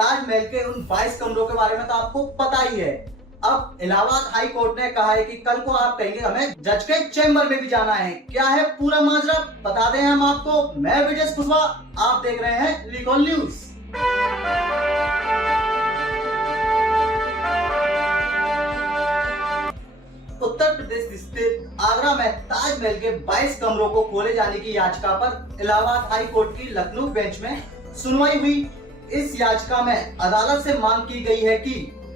ताजमहल के उन 22 कमरों के बारे में तो आपको पता ही है। अब इलाहाबाद हाई कोर्ट ने कहा है कि कल को आप कहेंगे हमें जज के चेंबर में भी जाना है। क्या है पूरा माजरा बता दें हम आपको। मैं विजय कुशवाहा, आप देख रहे हैं लीगल न्यूज। उत्तर प्रदेश स्थित आगरा में ताजमहल के 22 कमरों को खोले जाने की याचिका पर इलाहाबाद हाई कोर्ट की लखनऊ बेंच में सुनवाई हुई। इस याचिका में अदालत से मांग की गई है कि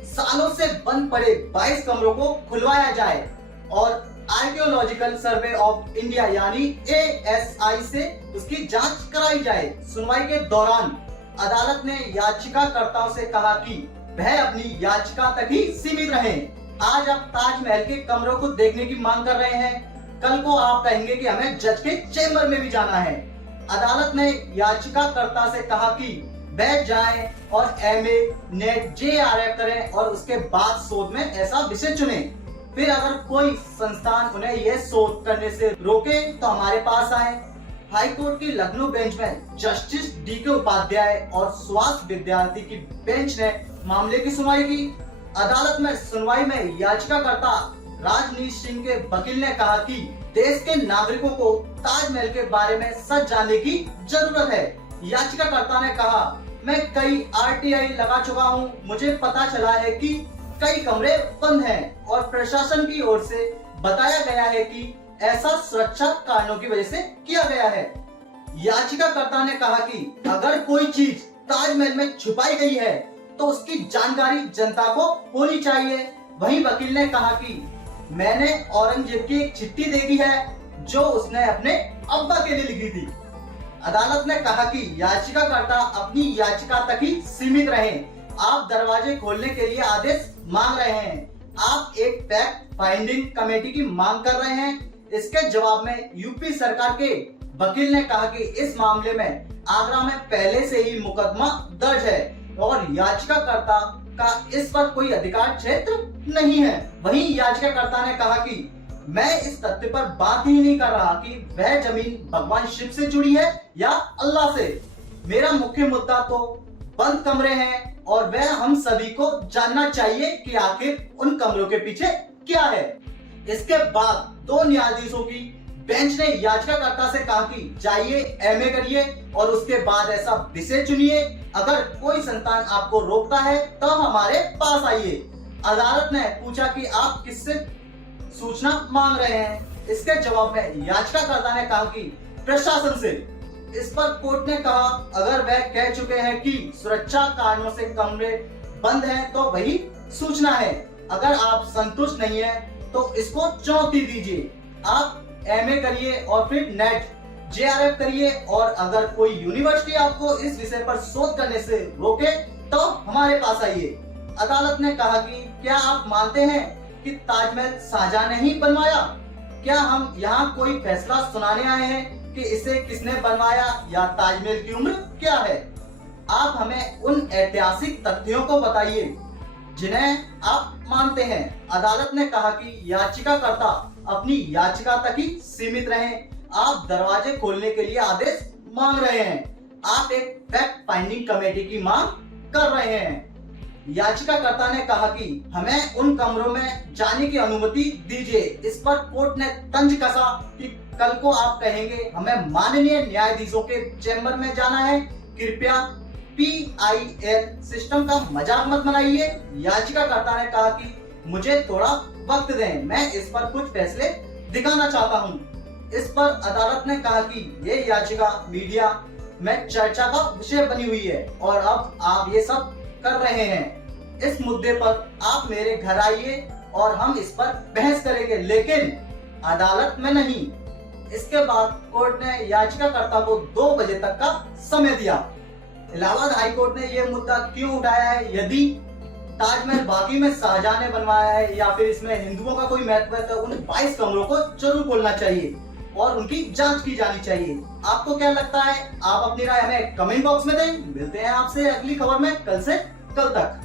सालों से बंद पड़े 22 कमरों को खुलवाया जाए और आर्कियोलॉजिकल सर्वे ऑफ इंडिया यानी ASI से उसकी जांच कराई जाए। सुनवाई के दौरान अदालत ने याचिकाकर्ताओं से कहा कि वह अपनी याचिका तक ही सीमित रहें। आज आप ताजमहल के कमरों को देखने की मांग कर रहे हैं, कल को आप कहेंगे कि हमें जज के चेंबर में भी जाना है। अदालत ने याचिकाकर्ता से कहा कि वह जाएं और MA, NET, JRF करें और उसके बाद शोध में ऐसा विषय चुने। फिर अगर कोई संस्थान उन्हें यह शोध करने से रोके तो हमारे पास आए। हाई कोर्ट की लखनऊ बेंच में जस्टिस DK उपाध्याय और सुहास विद्यार्थी की बेंच ने मामले की सुनवाई की। अदालत में सुनवाई में याचिकाकर्ता राजनीश सिंह के वकील ने कहा कि देश के नागरिकों को ताजमहल के बारे में सच जानने की जरूरत है। याचिकाकर्ता ने कहा, मैं कई RTI लगा चुका हूं, मुझे पता चला है कि कई कमरे बंद हैं और प्रशासन की ओर से बताया गया है कि ऐसा सुरक्षा कारणों की वजह से किया गया है। याचिकाकर्ता ने कहा कि अगर कोई चीज ताजमहल में छुपाई गई है तो उसकी जानकारी जनता को होनी चाहिए। वहीं वकील ने कहा कि मैंने औरंगजेब की एक चिट्ठी देखी है जो उसने अपने अब्बा के लिए लिखी थी। अदालत ने कहा कि याचिकाकर्ता अपनी याचिका तक ही सीमित रहें। आप दरवाजे खोलने के लिए आदेश मांग रहे हैं, आप एक फैक्ट फाइंडिंग कमेटी की मांग कर रहे हैं। इसके जवाब में यूपी सरकार के वकील ने कहा कि इस मामले में आगरा में पहले से ही मुकदमा दर्ज है और याचिकाकर्ता का इस पर कोई अधिकार क्षेत्र नहीं है। वहीं याचिकाकर्ता ने कहा कि मैं इस तथ्य पर बात ही नहीं कर रहा कि वह जमीन भगवान शिव से जुड़ी है या अल्लाह से। मेरा मुख्य मुद्दा तो बंद कमरे हैं और वह हम सभी को जानना चाहिए कि आखिर उन कमरों के पीछे क्या है। इसके बाद 2 न्यायाधीशों की बेंच ने याचिकाकर्ता से कहा कि जाइए MA करिए और उसके बाद ऐसा विषय चुनिए। अगर कोई संतान आपको रोकता है तो हमारे पास आइए। अदालत ने पूछा कि आप किससे सूचना मांग रहे हैं। इसके जवाब में याचिकाकर्ता ने कहा कि प्रशासन से। इस पर कोर्ट ने कहा अगर वह कह चुके हैं कि सुरक्षा कारणों से कमरे बंद हैं तो वही सूचना है। अगर आप संतुष्ट नहीं है तो इसको चुनौती दीजिए। आप MA करिए और फिर NET JRF करिए और अगर कोई यूनिवर्सिटी आपको इस विषय पर शोध करने से रोके तो हमारे पास आइए। अदालत ने कहा कि क्या आप मानते हैं कि ताजमहल शाहजहां ने ही बनवाया? क्या हम यहाँ कोई फैसला सुनाने आए हैं कि इसे किसने बनवाया या ताजमहल की उम्र क्या है? आप हमें उन ऐतिहासिक तथ्यों को बताइए जिन्हें आप मानते हैं। अदालत ने कहा कि याचिकाकर्ता अपनी याचिका तक ही सीमित रहें। आप दरवाजे खोलने के लिए आदेश मांग रहे हैं, आप एक फैक्ट फाइंडिंग कमेटी की मांग कर रहे हैं। याचिकाकर्ता ने कहा कि हमें उन कमरों में जाने की अनुमति दीजिए। इस पर कोर्ट ने तंज कसा कि कल को आप कहेंगे हमें माननीय न्यायाधीशों के चेंबर में जाना है। कृपया PIL सिस्टम का मजाक मत बनाइए। याचिकाकर्ता ने कहा कि मुझे थोड़ा वक्त दें, मैं इस पर कुछ फैसले दिखाना चाहता हूं। इस पर अदालत ने कहा कि ये याचिका मीडिया में चर्चा का विषय बनी हुई है और अब आप ये सब कर रहे हैं। इस मुद्दे पर आप मेरे घर आइए और हम इस पर बहस करेंगे, लेकिन अदालत में नहीं। इसके बाद कोर्ट ने याचिकाकर्ता को 2 बजे तक का समय दिया। इलाहाबाद हाई कोर्ट ने यह मुद्दा क्यों उठाया है? यदि ताजमहल बाकी में शाहजहां ने बनवाया है या फिर इसमें हिंदुओं का कोई महत्व है तो उन 22 कमरों को जरूर खोलना चाहिए और उनकी जांच की जानी चाहिए। आपको क्या लगता है? आप अपनी राय हमें कमेंट बॉक्स में दें। मिलते हैं आपसे अगली खबर में कल से कल तक।